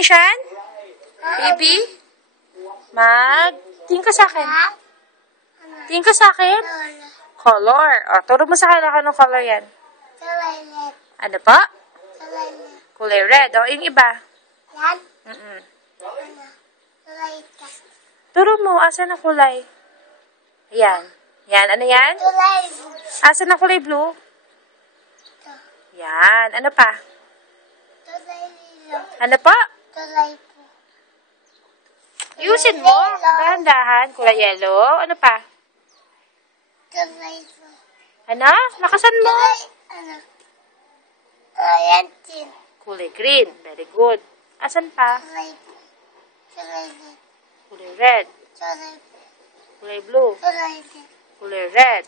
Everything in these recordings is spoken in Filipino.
Nishan? Baby? Tingin ka sa akin. Tingin ka sa akin? Color. O, turo mo sa akin ako ng color yan. Ano pa? Kulay red. O, yung iba. Yan? Turo mo, asan ang kulay? Ayan. Yan, ano yan? Asan ang kulay blue? Yan, ano pa? Ano pa? Yusin mo. Dahan-dahan. Kulay yellow. Ano pa? Ano? Lakasan mo. Kulay green. Very good. Asan pa? Kulay red. Kulay blue. Kulay red.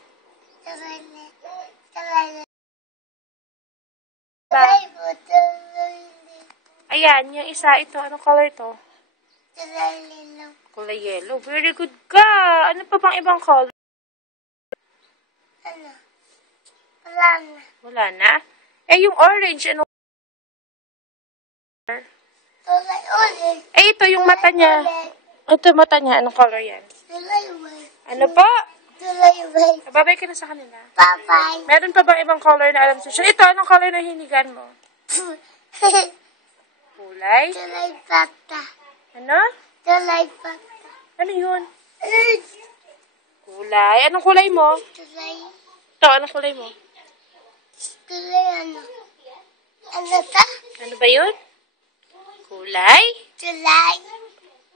Ayan, yung isa, ito. Anong color to? Kulay yellow. Very good ka. Ano pa bang ibang color? Wala na. Eh, yung orange, ano? Eh, ito yung mata niya. Ito mata niya. Anong color yan? Ano po? Babay ka na sa kanila. Bye-bye. Meron pa bang ibang color na alam siya? Ito, anong color na hinigan mo? Kulay? Pata. Ano? Pata. Ano yun? Kulay? Anong kulay mo? Ito, anong kulay mo? Ano ta? Ano ba yun? Kulay?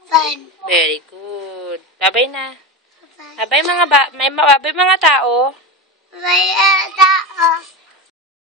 Fun. Very good. Babay na. Bye-bye. Babay mga tao. May tao.